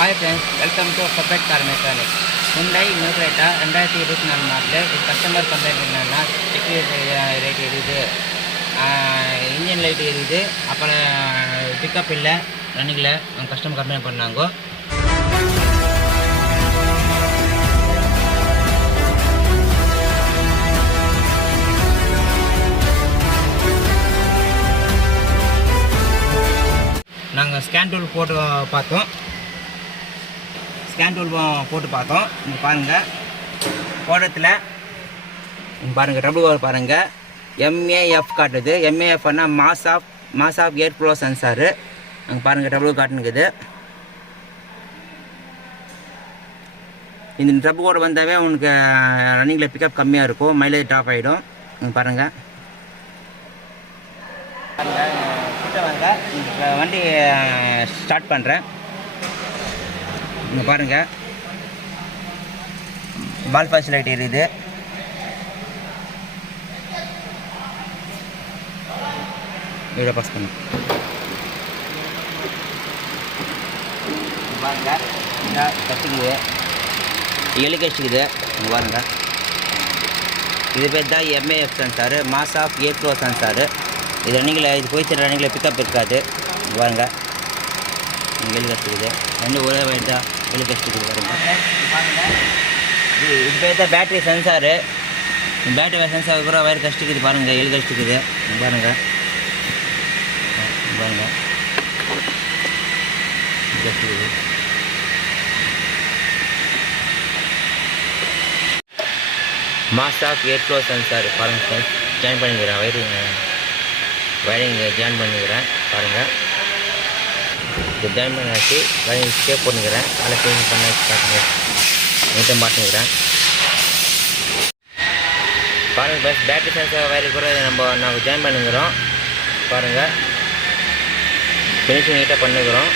Hi friends, welcome to perfect car mechanic. Hyundai new Creta 2024 model. இது customer complaint என்னென்னா security light எரியுது, engine light எரியுது, அப்புறம் pickup இல்லை, ரன்னிங்கில் கஸ்டமர் கம்ப்ளைண்ட் பண்ணாங்க. நாங்கள் ஸ்கேன் டூல் போட்டு பார்த்தோம். இங்கே பாருங்கள், போடத்தில் பாருங்கள், ட்ரபிள் கோட் பாருங்கள், எம்ஏஎஃப் காட்டுது. எம்ஏஎஃப்னா mass of air flow sensor. அங்கே பாருங்கள், ட்ரபிள் காட்டுனுக்குது. இந்த ட்ரபிள் கோட் வந்தாவே உனக்கு ரன்னிங்கில் பிக்கப் கம்மியாக இருக்கும், மைலேஜ் ட்ராப் ஆகிடும். இங்கே பாருங்கள், கிட்ட வாங்க, வண்டி ஸ்டார்ட் பண்ணுறேன். இங்கே பாருங்கள், பால் பாஸ் லைட் எரியுது. வீடியோ பாஸ் பண்ணு பாருங்கள், கட்டிக்குது, எலிகச்சிக்குது. இங்கே பாருங்கள், இது பேர் தான் MAF sensor, mass of air flow sensor. இது ரன்னிங்கில், இது போயிட்டு ரன்னிங்கில் பிக்கப் இருக்காது. இங்கே பாருங்கள், எலி கஷ்டிக்குது, ரெண்டு ஒரே வயது தான் எலி கஷ்டிக்குது. பாருங்கள், இது பேர் தான் பேட்ரி சென்சாரு. பேட்டரி சென்சார் கூட வயர் கஷ்டிக்குது. பாருங்கள், எலி கஷ்டிக்குது. பாருங்கள், பாருங்கள், கஷ்டிக்குது. Mass of air flow sensor பாருங்கள், ஜாயின் பண்ணிக்கிறேன். வயரிங் ஜாயின் பண்ணிக்கிறேன். பாருங்கள், இது ஜாயின் பண்ணியாச்சு. வயரிங் ஸ்டேப் பண்ணிக்கிறேன். அதில் சேஞ்ச் பண்ணி நீட்டாக மாட்டிக்கிறேன். பாருங்கள் பஸ், பேட்டரி சென்சார் வயர் கூட நாங்கள் ஜாயின் பண்ணிக்கிறோம். பாருங்கள், ஃபினிஷிங் நீட்டாக பண்ணிக்கிறோம்.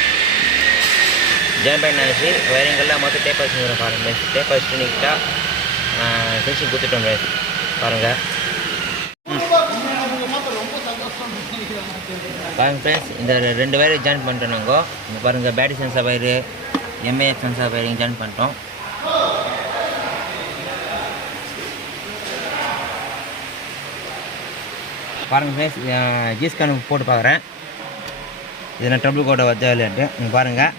ஜாயின் பண்ணியாச்சு. வயரிங்கெல்லாம் மொத்தம் டேப் வச்சுக்கிறோம். பாருங்கள், டேப் வச்சுட்டு நீட்டாக ஃபினிஷிங் கொடுத்துட்டோம். பாருங்கள், பாருங்கள் ஃப்ரெண்ட்ஸ், இந்த ரெண்டு வயரை ஜாயின் பண்ணிட்டோம் நாங்கள். இங்கே பாருங்கள், battery sensor wire, MAF sensor wiring join பண்ணிட்டோம். பாருங்கள் ஃப்ரெண்ட்ஸ், ஜிஸ்கான் போட்டு பார்க்குறேன். இது நான் ட்ரபிள் கோட்டை வச்சா இல்லைன்ட்டு. இங்கே பாருங்கள்,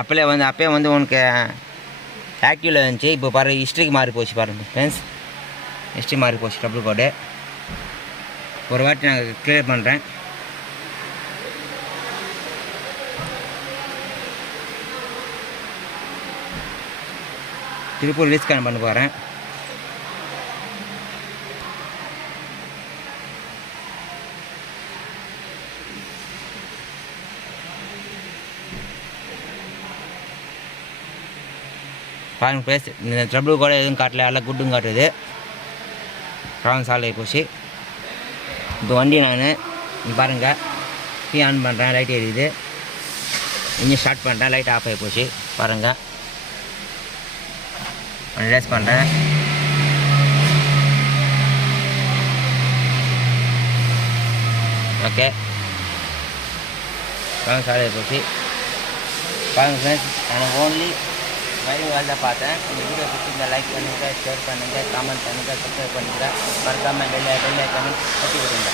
அப்போயே வந்து உனக்கு ஆக்டிவில் இருந்துச்சு. இப்போ பாருங்கள், ஹிஸ்ட்ரிக்கு மாறி போச்சு. பாருங்கள் ஃப்ரெண்ட்ஸ், ஹிஸ்ட்ரி மாறி போச்சு ட்ரபிள் கோடு. ஒரு வாட்டி நாங்கள் கிளியர் பண்ணுறேன். திருப்பூர் ரீஸ்கேன் பண்ண போகிறேன். பாருங்கள் ப்ளேஸ், இந்த ட்ரபிள் கூட எதுவும் காட்டல, எல்லாம் குட்டும் காட்டுது. ராங் சாலை போச்சு. இப்போ வண்டி நான் பாருங்கள், கீ ஆன் பண்ணுறேன், லைட் எரியுது. இன்ஜின் ஸ்டார்ட் பண்ணுறேன், லைட் ஆஃப் ஆகி போச்சு. பாருங்கள், ரேஸ் பண்ணுறேன். ஓகே, ராங் சாலை போச்சு. பாருங்கள் ஃப்ரெண்ட்ஸ், நான் ஓன்லி வயரிங் வேலை தான் பார்த்தேன். இந்த வீடியோ பிடிச்சிருந்தா லைக் பண்ணுங்கள், ஷேர் பண்ணுங்கள், கமெண்ட் பண்ணுங்கள், சப்ஸ்கிரைப் பண்ணுங்கள். மறக்காமல் பெல் ஐக்கானை தட்டி கொடுங்க.